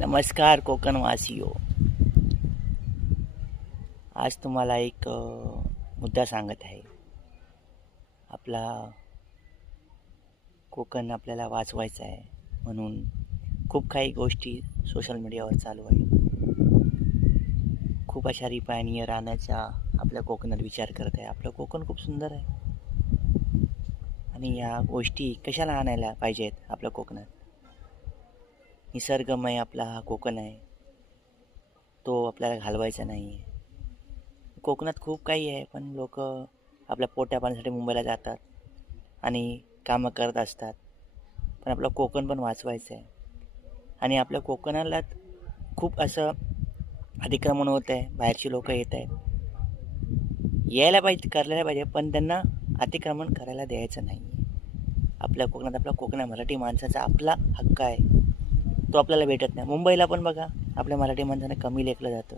नमस्कार कोकणवासियो. आज तुम्हाला एक मुद्दा सांगत आहे. आपला कोकण आपल्याला वाचवायचा आहे म्हणून खूप काही गोष्टी सोशल मीडियावर चालू आहे. खूप अशा रिपायनीय राहण्याचा आपल्या कोकणात विचार करत आहे. आपलं कोकण खूप सुंदर आहे आणि या गोष्टी कशाला आणायला पाहिजेत आपल्या कोकणात. निसर्गमय आपला हा कोकण आहे, तो आपल्याला घालवायचा नाही आहे. कोकणात खूप काही आहे, पण लोक आपल्या पोट्या पाण्यासाठी मुंबईला जातात आणि कामं करत असतात. पण आपलं कोकण पण वाचवायचं आहे आणि आपल्या कोकणाला खूप असं अतिक्रमण होत आहे. बाहेरची लोक येत आहेत, यायला पाहिजे, करायला पाहिजे, पण त्यांना अतिक्रमण करायला द्यायचं नाही. आपल्या कोकणात आपला कोकण आहे, मराठी माणसाचा आपला हक्क आहे, तो आपल्याला भेटत नाही. मुंबईला पण बघा, आपल्या मराठी माणसाने कमी लेखलं जातं.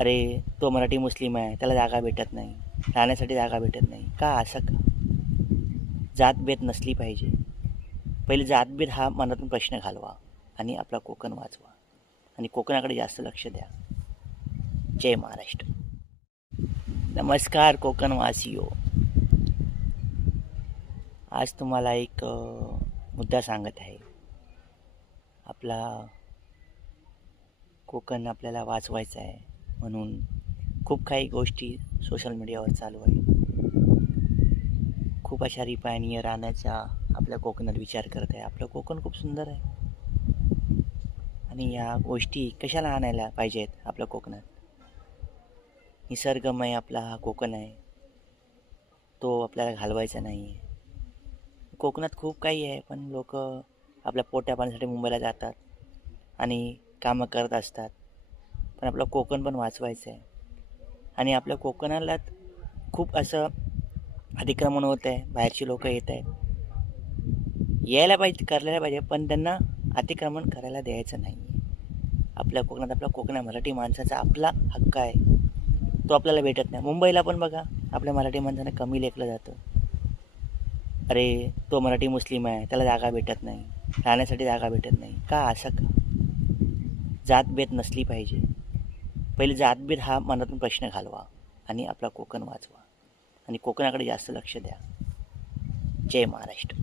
अरे तो मराठी मुस्लिम आहे, त्याला जागा भेटत नाही, राहण्यासाठी जागा भेटत नाही. का असं का? जातभेद नसली पाहिजे. पहिले जातभेद हा मनातून प्रश्न घालवा आणि आपला कोकण वाचवा आणि कोकणाकडे जास्त लक्ष द्या. जय महाराष्ट्र. नमस्कार कोकणवासियो. आज तुम्हाला एक मुद्दा सांगत आहे. आपला कोकण आपल्याला वाचवायचं आहे म्हणून खूप काही गोष्टी सोशल मीडियावर चालू आहे. खूप अशा रिपायनीय राहण्याचा आपल्या कोकणात विचार करत आहे. आपलं कोकण खूप सुंदर आहे आणि या गोष्टी कशाला आणायला पाहिजेत आपल्या कोकणात. निसर्गमय आपला हा कोकण आहे, तो आपल्याला घालवायचा नाही आहे. कोकणात खूप काही आहे, पण लोक आपल्या पोट्या पाण्यासाठी मुंबईला जातात आणि कामं करत असतात. पण आपलं कोकण पण वाचवायचं आहे आणि आपल्या कोकणाला खूप असं अतिक्रमण होत आहे. बाहेरची लोक येत आहेत, यायला पाहिजे, करायला पाहिजे, पण त्यांना अतिक्रमण करायला द्यायचं नाही. आपल्या कोकणात आपला कोकण आहे, मराठी माणसाचा आपला हक्क आहे, तो आपल्याला भेटत नाही. मुंबईला पण बघा, आपल्या मराठी माणसाने कमी लेखलं जातं. अरे तो मराठी मुस्लिम आहे, त्याला जागा भेटत नाही, राहण्यासाठी जागा भेटत नाही. का असं का? जातभेद नसली पाहिजे. पहिले जातभेद हा मनातून प्रश्न घालवा आणि आपला कोकण वाचवा आणि कोकणाकडे जास्त लक्ष द्या. जय महाराष्ट्र.